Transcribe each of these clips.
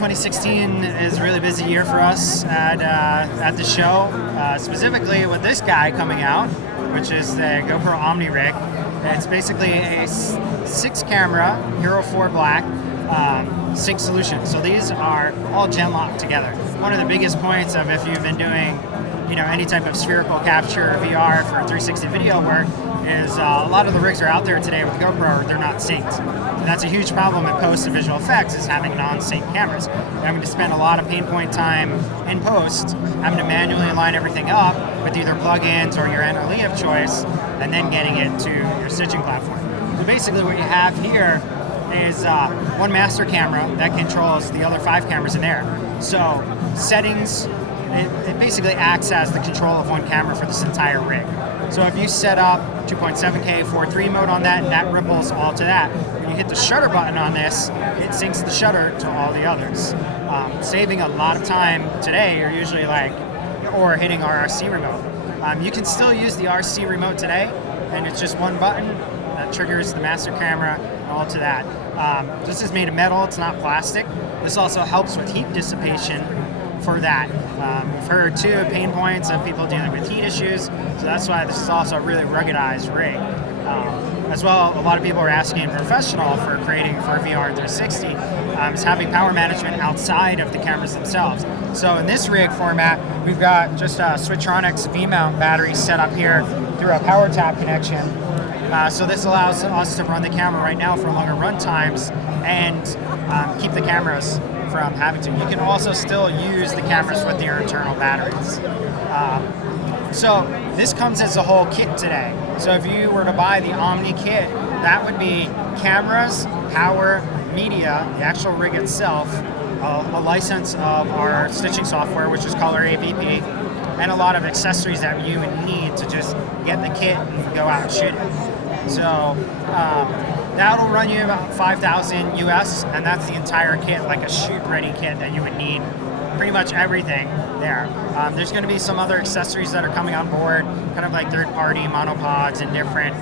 2016 is a really busy year for us at the show, specifically with this guy coming out, which is the GoPro Omni Rig. It's basically a 6-camera Hero 4 Black sync solution. So these are all gen locked together. One of the biggest points of if you've been doing any type of spherical capture VR for 360 video work is a lot of the rigs are out there today with GoPro, they're not synced. And that's a huge problem in post and visual effects, is having non-sync cameras. You're having to spend a lot of pain point time in post, having to manually line everything up with either plugins or your NLE of choice, and then getting it to your stitching platform. So basically what you have here is one master camera that controls the other 5 cameras in there. So settings, it basically acts as the control of one camera for this entire rig. So if you set up 2.7K 4.3 mode on that, and that ripples all to that, when you hit the shutter button on this, it syncs the shutter to all the others. Saving a lot of time today, you're usually or hitting our RC remote. You can still use the RC remote today, and it's just one button that triggers the master camera and all to that. This is made of metal, it's not plastic. This also helps with heat dissipation for that. We've heard too pain points of people dealing with heat issues, so that's why this is also a really ruggedized rig. As well, a lot of people are asking professional for creating for VR 360 is having power management outside of the cameras themselves. So in this rig format, we've got just a Switchtronics V-mount battery set up here through a power tap connection. So this allows us to run the camera right now for longer run times and keep the cameras from having to. You can also still use the cameras with their internal batteries. So this comes as a whole kit today. So if you were to buy the Omni kit, that would be cameras, power, media, the actual rig itself, a license of our stitching software, which is Color AVP, and a lot of accessories that you would need to just get the kit and go out and shoot it. So that'll run you about $5,000 US, and that's the entire kit, like a shoot-ready kit that you would need. Pretty much everything there. There's going to be some other accessories that are coming on board, kind of like third-party monopods and different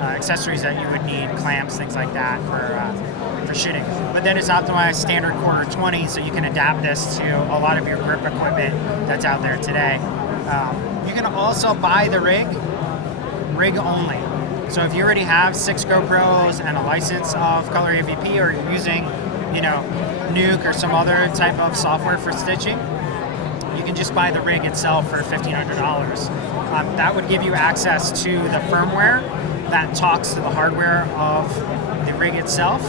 accessories that you would need, clamps, things like that for shooting. But then it's optimized standard quarter 20, so you can adapt this to a lot of your grip equipment that's out there today. You can also buy the rig only. So if you already have 6 GoPros and a license of Color AVP, or you're using, Nuke or some other type of software for stitching, you can just buy the rig itself for $1,500. That would give you access to the firmware that talks to the hardware of the rig itself,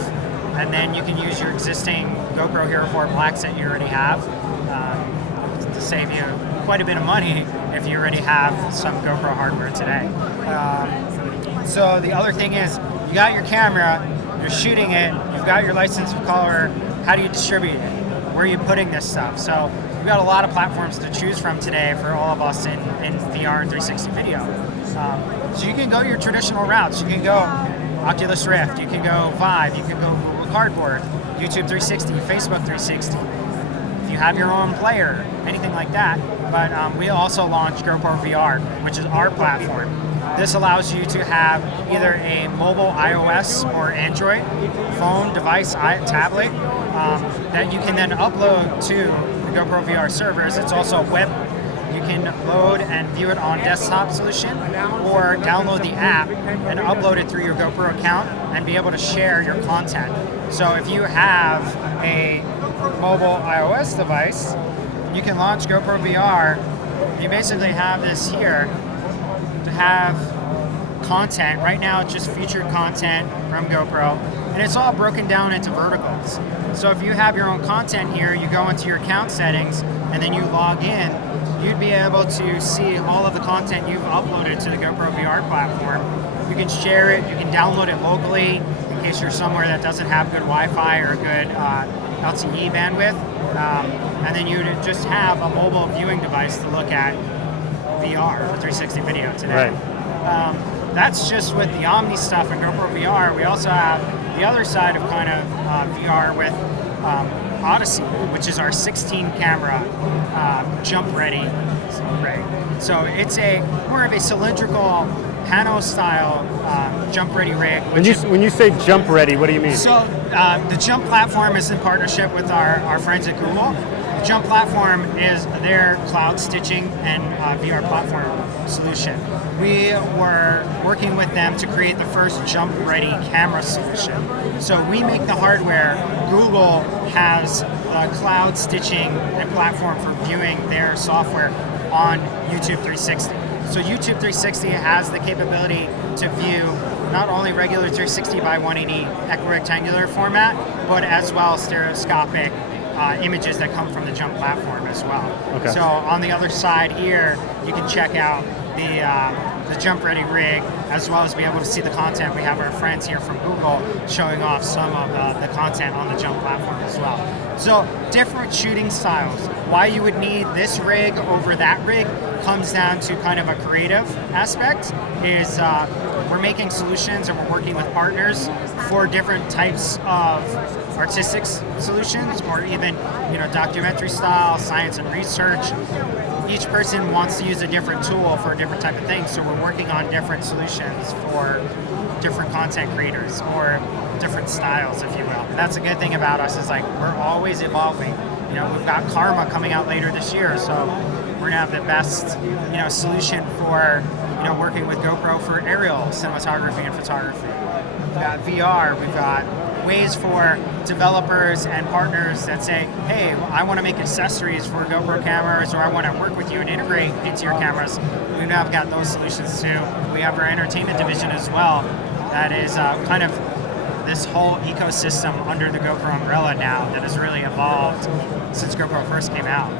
and then you can use your existing GoPro Hero 4 Blacks that you already have to save you quite a bit of money if you already have some GoPro hardware today. So the other thing is, you got your camera, you're shooting it, you've got your license of color. How do you distribute it? Where are you putting this stuff? So we've got a lot of platforms to choose from today for all of us in VR and 360 video. So you can go your traditional routes. You can go Oculus Rift, you can go Vive, you can go Google Cardboard, YouTube 360, Facebook 360. If you have your own player, anything like that. But we also launched GoPro VR, which is our platform. This allows you to have either a mobile iOS or Android phone device, tablet, that you can then upload to the GoPro VR servers. It's also web. You can load and view it on desktop solution, or download the app and upload it through your GoPro account and be able to share your content. So if you have a mobile iOS device, you can launch GoPro VR. You basically have this here to have content. Right now it's just featured content from GoPro, and it's all broken down into verticals. So if you have your own content here, you go into your account settings and then you log in, you'd be able to see all of the content you've uploaded to the GoPro VR platform. You can share it, you can download it locally in case you're somewhere that doesn't have good Wi-Fi or good LTE bandwidth, and then you would just have a mobile viewing device to look at VR for 360 video today. Right. That's just with the Omni stuff and GoPro VR. We also have the other side of kind of VR with Odyssey, which is our 16 camera jump ready rig. So it's more of a cylindrical panel style jump ready rig. When you say jump ready, what do you mean? So the Jump platform is in partnership with our friends at Google. The Jump platform is their cloud stitching and VR platform solution. We were working with them to create the first jump ready camera solution. So we make the hardware. Google has the cloud stitching and platform for viewing their software on YouTube 360. So YouTube 360 has the capability to view not only regular 360 by 180 equirectangular format, but as well stereoscopic images that come from the Jump platform as well. Okay. So on the other side here, you can check out the Jump Ready rig, as well as be able to see the content. We have our friends here from Google showing off some of the content on the Jump platform as well. So different shooting styles. Why you would need this rig over that rig comes down to kind of a creative aspect. Is we're making solutions and we're working with partners for different types of artistic solutions, or even documentary style, science and research. Each person wants to use a different tool for a different type of thing, so we're working on different solutions for different content creators or different styles, if you will. And that's a good thing about us, is like we're always evolving. We've got Karma coming out later this year, so we're gonna have the best solution for working with GoPro for aerial cinematography and photography. We've got VR, we've got ways for developers and partners that say, hey, I want to make accessories for GoPro cameras, or I want to work with you and integrate into your cameras. We have got those solutions too. We have our entertainment division as well. That is kind of this whole ecosystem under the GoPro umbrella now that has really evolved since GoPro first came out.